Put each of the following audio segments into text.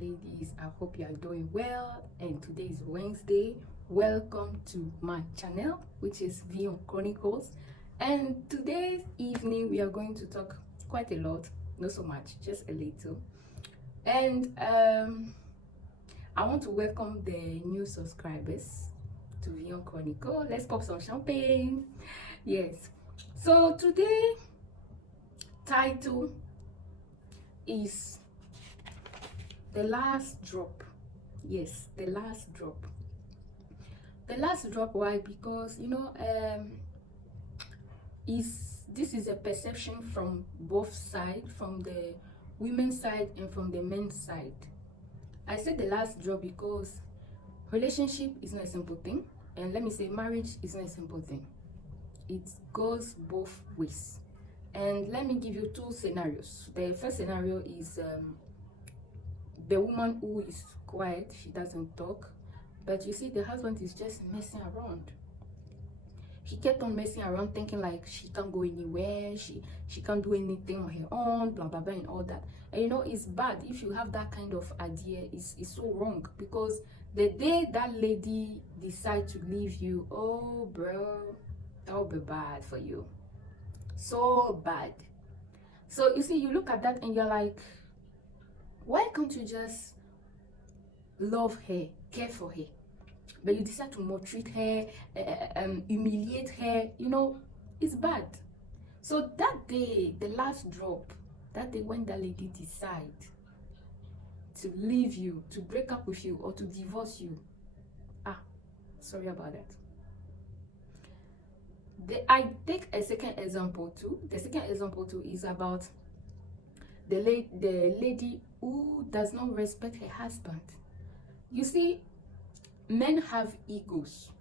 ladies, I hope you are doing well, and today is Wednesday. Welcome to my channel, which is Vion Chronicles, and today's evening we are going to talk quite a lot, not so much, just a little. And I want to welcome the new subscribers to Vion Chronicle. Let's pop some champagne. Yes, so today title is the last drop. Yes, the last drop. The last drop. Why? Because this is a perception from both sides, from the women's side and from the men's side. I said the last drop because relationship is not a simple thing, and let me say marriage is not a simple thing. It goes both ways. And let me give you two scenarios. The first scenario is the woman who is quiet, she doesn't talk, but you see the husband is just messing around. He kept on messing around, thinking like she can't go anywhere, she can't do anything on her own, blah blah blah and all that. And it's bad if you have that kind of idea. It's so wrong, because the day that lady decides to leave you, oh bro, that'll be bad for you. So bad. So you see, you look at that and you're like, why can't you just love her, care for her? But you decide to maltreat her, humiliate her. It's bad. So that day, the last drop, that day when that lady decides to leave you, to break up with you, or to divorce you, sorry about that. I take a second example too. The second example too is about the lady who does not respect her husband. You see, men have egos.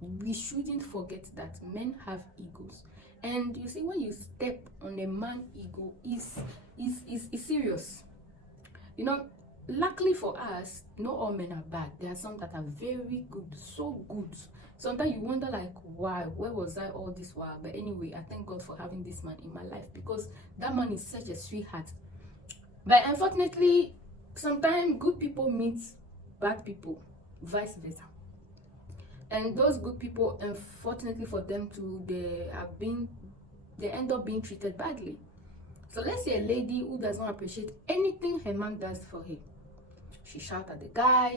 We shouldn't forget that men have egos. And you see, when you step on a man's ego, is serious. Luckily for us, not all men are bad. There are some that are very good, so good. Sometimes you wonder like, why? Where was I all this while? But anyway, I thank God for having this man in my life, because that man is such a sweetheart. But unfortunately, sometimes good people meet bad people, vice versa. And those good people, unfortunately for them too, they end up being treated badly. So let's say a lady who does not appreciate anything her man does for her. She shouts at the guy,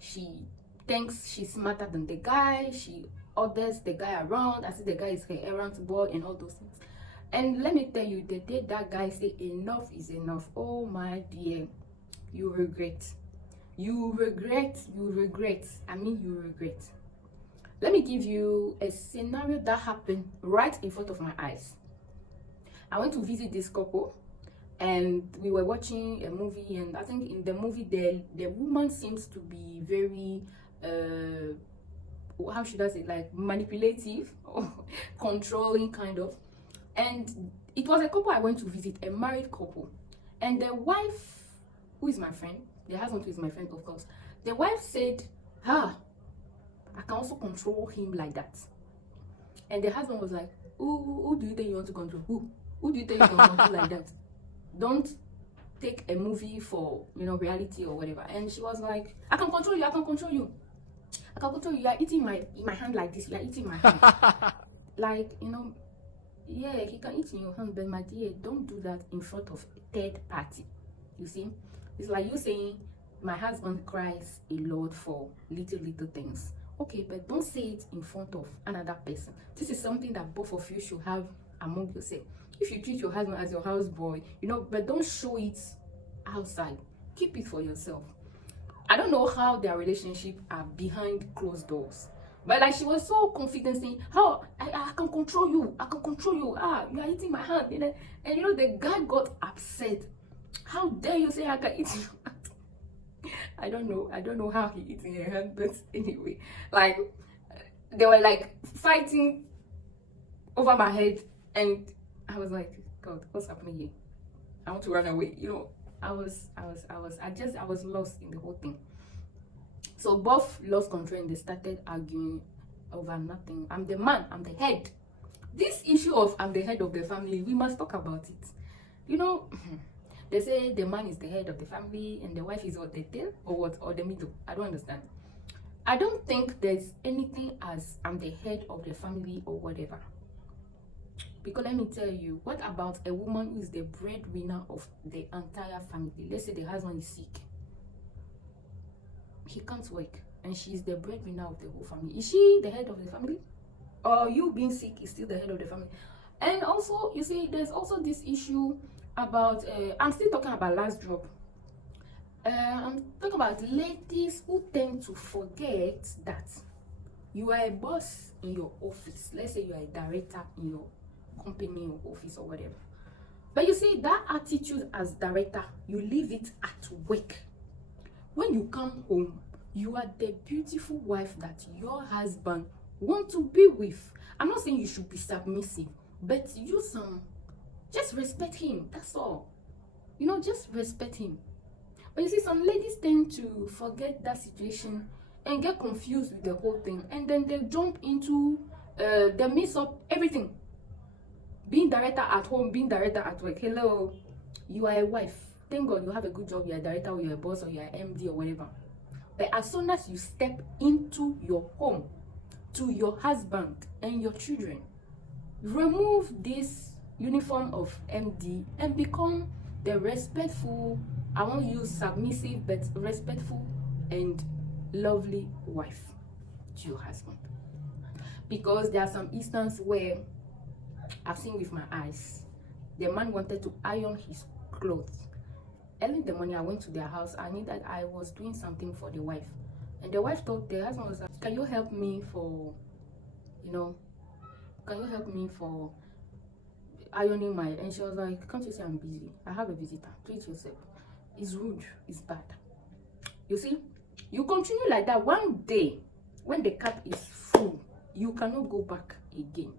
she thinks she's smarter than the guy, she orders the guy around as if the guy is her errand boy and all those things. And let me tell you, the day that guy say enough is enough, oh my dear, you regret. You regret. I mean, you regret. Let me give you a scenario that happened right in front of my eyes. I went to visit this couple, and we were watching a movie, and I think in the movie the woman seems to be very how should I say, like manipulative or controlling kind of. And it was a couple I went to visit, a married couple, and the wife, who is my friend, the husband who is my friend of course, the wife said, I can also control him like that. And the husband was like, who do you think you want to control? Who do you think you can control like that? Don't take a movie for reality or whatever. And she was like, I can control you, I can control you, I can control you. You are eating my hand like this, you are eating my hand. Like, yeah, he can eat in your hand, but my dear, don't do that in front of a third party. You see, it's like you saying my husband cries a lot for little things. Okay, but don't say it in front of another person. This is something that both of you should have among yourself. If you treat your husband as your houseboy, but don't show it outside. Keep it for yourself. I don't know how their relationship are behind closed doors, but like she was so confident saying, how I can control you, I can control you, you are eating my hand, and the guy got upset. How dare you say I can eat your hand? I don't know how he eats in her hand, but anyway, like they were like fighting over my head, and I was like, God, what's happening here? I want to run away. I was lost in the whole thing. So both lost control and they started arguing over nothing. I'm the man, I'm the head. This issue of I'm the head of the family, we must talk about it. They say the man is the head of the family and the wife is what, the tail or what, or the middle. I don't understand. I don't think there's anything as I'm the head of the family or whatever. Because let me tell you, what about a woman who is the breadwinner of the entire family? Let's say the husband is sick. He can't work and she's the breadwinner of the whole family. Is she the head of the family? Or you being sick is still the head of the family? And also, you see, there's also this issue about, I'm still talking about last drop. I'm talking about ladies who tend to forget that you are a boss in your office. Let's say you are a director in your company or office or whatever. But you see, that attitude as director, you leave it at work. When you come home, you are the beautiful wife that your husband want to be with. I'm not saying you should be submissive, but just respect him. That's all. You know, just respect him. But you see, some ladies tend to forget that situation and get confused with the whole thing, and then they jump into they mess up everything. Being director at home, being director at work. Hello, you are a wife. Thank God you have a good job. You're a director or you're a boss or you're an MD or whatever. But as soon as you step into your home, to your husband and your children, remove this uniform of MD and become the respectful, I won't use submissive, but respectful and lovely wife to your husband. Because there are some instances where I've seen with my eyes, the man wanted to iron his clothes. Early in the morning, I went to their house. I knew that I was doing something for the wife. And the wife told the husband, was like, can you help me for, can you help me for ironing my, and she was like, can't you say I'm busy? I have a visitor. Do it yourself. It's rude. It's bad. You see, you continue like that. One day, when the cup is full, you cannot go back again.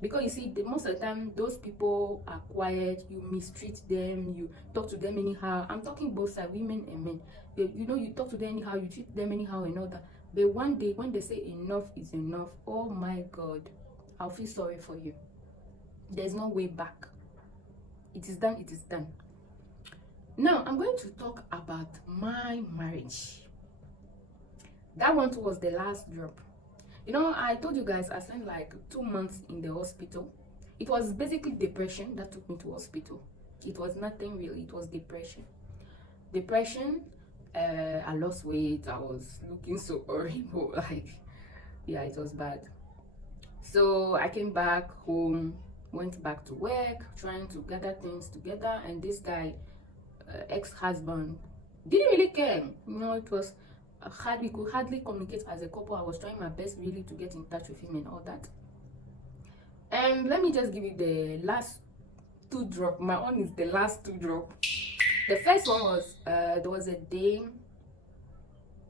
Because you see, most of the time, those people are quiet, you mistreat them, you talk to them anyhow. I'm talking both sides, women and men. You talk to them anyhow, you treat them anyhow and all that. But one day, when they say enough is enough, oh my God, I'll feel sorry for you. There's no way back. It is done, it is done. Now, I'm going to talk about my marriage. That one was the last drop. You know, I told you guys I spent like 2 months in the hospital. It was basically depression that took me to hospital. It was nothing really, it was depression. I lost weight, I was looking so horrible, like, yeah, it was bad. So I came back home, went back to work, trying to gather things together, and this guy, ex-husband, didn't really care. You know, it was hard, we could hardly communicate as a couple. I was trying my best really to get in touch with him and all that. And let me just give you the last 2 drop. My own is the last 2 drop. The first one was there was a day,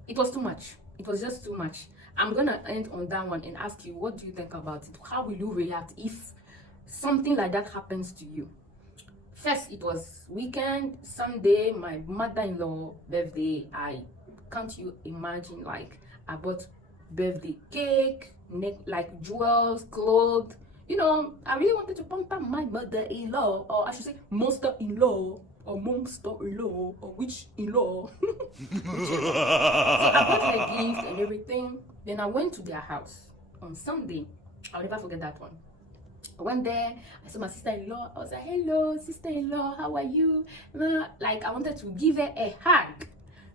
it was too much. It was just too much. I'm gonna end on that one and ask you, what do you think about it? How will you react if something like that happens to you? First, it was weekend, Sunday, my mother-in-law birthday. Can't you imagine, like, I bought birthday cake, like jewels, clothes. You know, I really wanted to pamper my mother-in-law, or I should say monster-in-law, or monster-in-law, or witch-in-law. So I bought her gift and everything. Then I went to their house on Sunday. I'll never forget that one. I went there, I saw my sister-in-law. I was like, hello, sister-in-law, how are you? Like, I wanted to give her a hug.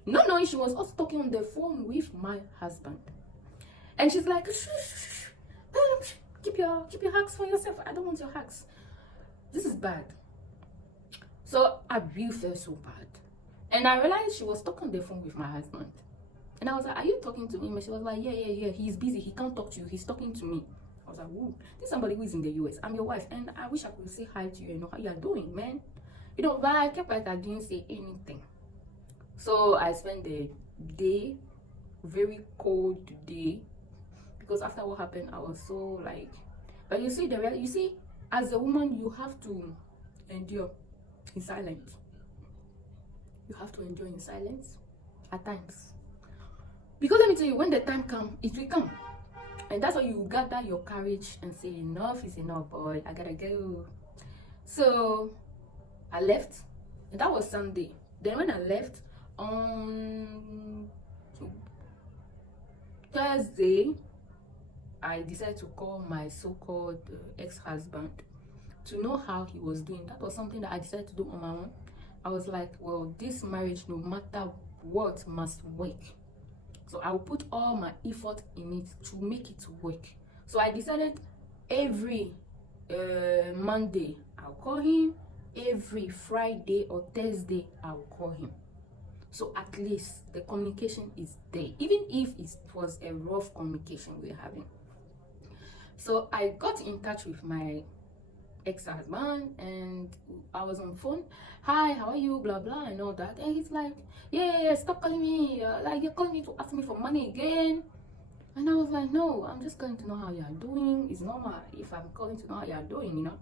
Not knowing she was also talking on the phone with my husband. And she's like, shh, shh, shh. Keep your hugs for yourself. I don't want your hugs. This is bad. So I really felt so bad. And I realized she was talking on the phone with my husband. And I was like, are you talking to him? And she was like, yeah. He's busy. He can't talk to you. He's talking to me. I was like, whoa, this is somebody who is in the US. I'm your wife. And I wish I could say hi to you and know how you're doing, man. You know, but I kept like I didn't say anything. So I spent the day, very cold day, because after what happened, I was so like, but you see, as a woman, you have to endure in silence. You have to endure in silence at times. Because let me tell you, when the time comes, it will come. And that's why you gather your courage and say, enough is enough, boy, I gotta go. So I left. And that was Sunday. Then when I left on Thursday, I decided to call my so-called ex-husband to know how he was doing. That was something that I decided to do on my own. I was like, well, this marriage, no matter what, must work. So I will put all my effort in it to make it work. So I decided every Monday I'll call him, every Friday or Thursday I'll call him. So at least the communication is there, even if it was a rough communication we're having. So I got in touch with my ex-husband and I was on phone. Hi, how are you? Blah blah and all that. And he's like, yeah, stop calling me. Like, you're calling me to ask me for money again. And I was like, no, I'm just going to know how you're doing. It's normal if I'm calling to know how you're doing, you know.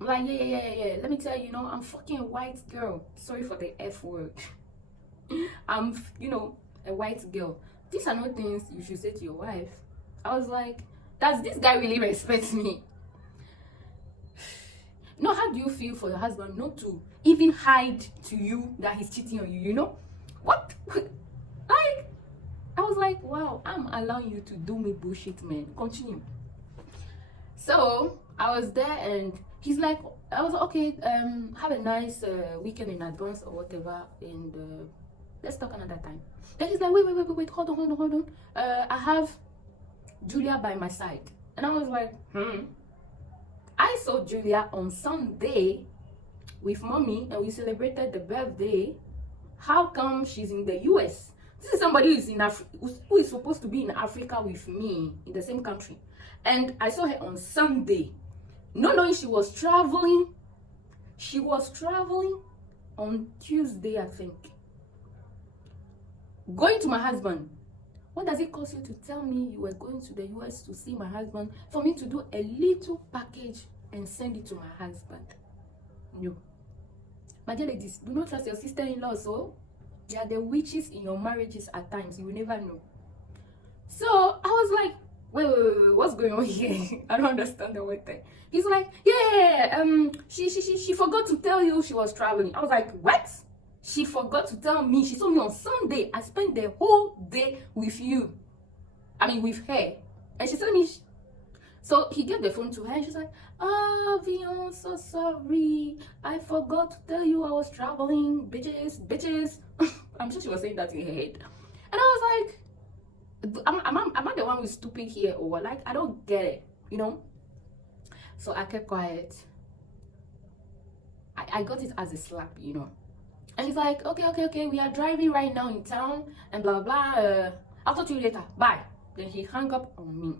I'm like, yeah. Let me tell you, you know, I'm fucking a white girl. Sorry for the F word. I'm, you know, a white girl. These are not things you should say to your wife. I was like, does this guy really respect me? No, how do you feel for your husband not to even hide to you that he's cheating on you, you know? What? Like, I was like, wow, I'm allowing you to do me bullshit, man. Continue. So I was there and he's like, I was okay, have a nice weekend in advance or whatever, and let's talk another time. Then he's like, wait, hold on. I have Julia by my side. And I was like, I saw Julia on Sunday with mommy and we celebrated the birthday. How come she's in the US? This is somebody who is supposed to be in Africa with me in the same country. And I saw her on Sunday, not knowing she was traveling. She was traveling on Tuesday, I think. Going to my husband. What does it cost you to tell me you were going to the US to see my husband for me to do a little package and send it to my husband? No. My dear ladies, do not trust your sister-in-law. So they are the witches in your marriages at times. You will never know. So I was like, wait, what's going on here? I don't understand the word thing. He's like, yeah, she forgot to tell you she was traveling. I was like, what? She forgot to tell me. She told me on Sunday. I spent the whole day with you. I mean, with her. And she told me. So he gave the phone to her and she's like, oh, Vion, so sorry. I forgot to tell you I was traveling. Bitches. I'm sure she was saying that in her head. And I was like, am I the one who's stupid here or what? Like, I don't get it, you know? So I kept quiet. I got it as a slap, you know? And he's like, okay, we are driving right now in town and blah blah. I'll talk to you later, bye. Then he hung up on me.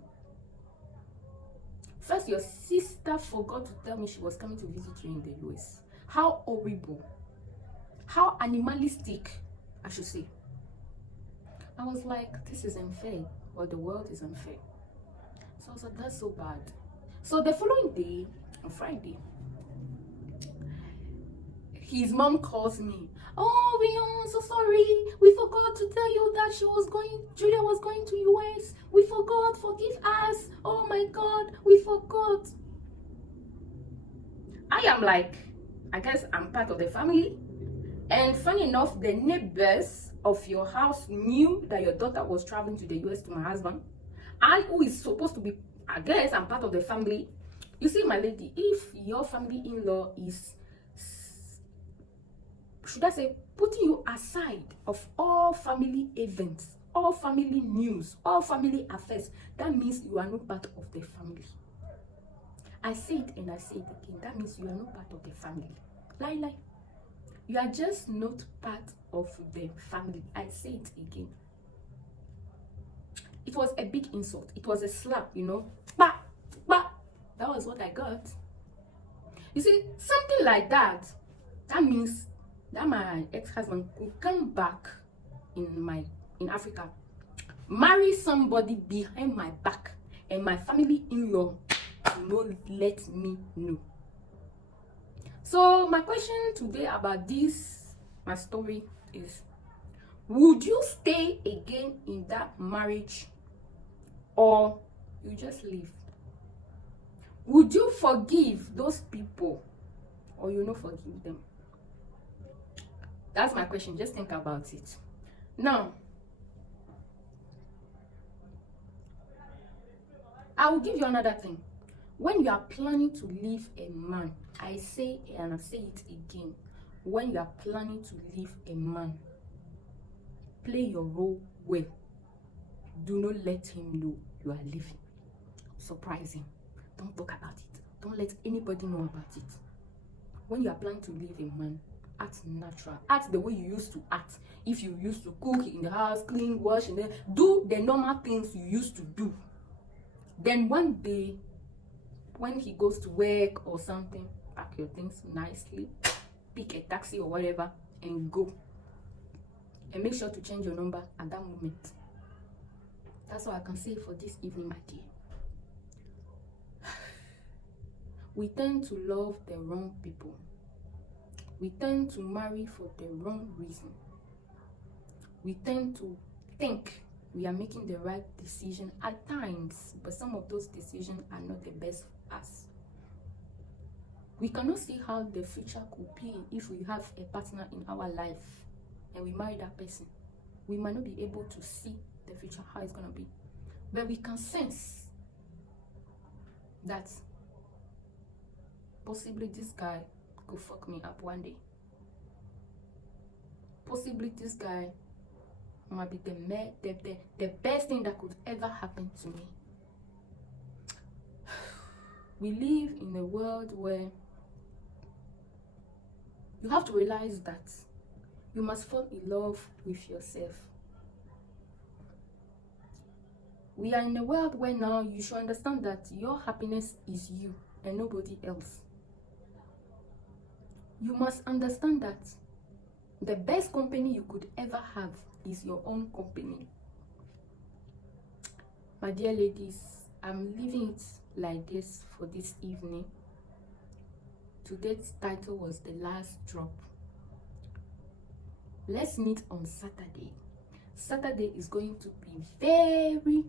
First, your sister forgot to tell me she was coming to visit you in the US. How horrible, how animalistic, I should say. I was like, this is unfair, or the world is unfair. So I was like, that's so bad. So the following day, on Friday, his mom calls me. Oh, we are so sorry. We forgot to tell you that Julia was going to US. We forgot. Forgive us. Oh my God, we forgot. I am like, I guess I'm part of the family. And funny enough, the neighbors of your house knew that your daughter was traveling to the US to my husband. I, who is supposed to be, I guess I'm part of the family. You see, my lady, if your family-in-law is, should I say, putting you aside of all family events, all family news, all family affairs, that means you are not part of the family. I say it and I say it again. That means you are not part of the family. Lie. You are just not part of the family. I say it again. It was a big insult. It was a slap, you know. Bah. That was what I got. You see, something like that, that means that my ex-husband could come back in Africa, marry somebody behind my back, and my family-in-law will not let me know. So my question today about this, my story, is, would you stay again in that marriage, or you just leave? Would you forgive those people, or you not forgive them? That's my question. Just think about it. Now, I will give you another thing. When you are planning to leave a man, I say, and I say it again, when you are planning to leave a man, play your role well. Do not let him know you are leaving. Surprise him. Don't talk about it. Don't let anybody know about it. When you are planning to leave a man, act natural. Act the way you used to act. If you used to cook in the house, clean, wash, and then do the normal things you used to do. Then one day, when he goes to work or something, pack your things nicely, pick a taxi or whatever, and go. And make sure to change your number at that moment. That's all I can say for this evening, my dear. We tend to love the wrong people. We tend to marry for the wrong reason. We tend to think we are making the right decision at times, but some of those decisions are not the best for us. We cannot see how the future could be if we have a partner in our life and we marry that person. We might not be able to see the future, how it's going to be. But we can sense that possibly this guy could fuck me up one day. Possibly this guy might be the best thing that could ever happen to me. We live in a world where you have to realize that you must fall in love with yourself. We are in a world where now you should understand that your happiness is you and nobody else. You must understand that the best company you could ever have is your own company. My dear ladies, I'm leaving it like this for this evening. Today's title was The Last Drop. Let's meet on Saturday. Saturday is going to be very,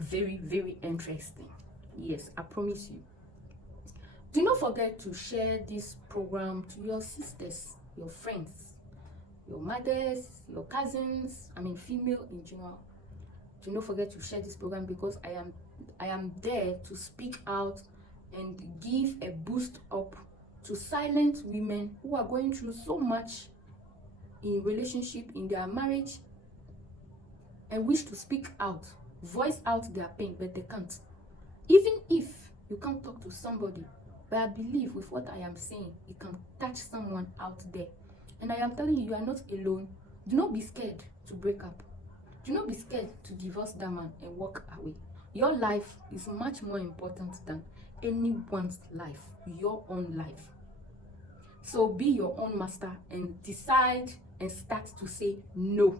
very interesting. Yes, I promise you. Do not forget to share this program to your sisters, your friends, your mothers, your cousins, female in general. Do not forget to share this program, because I am there to speak out and give a boost up to silent women who are going through so much in relationship, in their marriage, and wish to speak out, voice out their pain, but they can't. Even if you can't talk to somebody, but I believe with what I am saying, it can touch someone out there. And I am telling you, you are not alone. Do not be scared to break up. Do not be scared to divorce that man and walk away. Your life is much more important than anyone's life, your own life. So be your own master and decide and start to say no.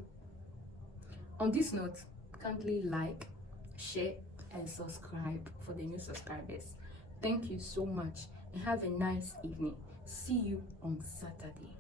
On this note, kindly like, share, and subscribe for the new subscribers. Thank you so much and have a nice evening. See you on Saturday.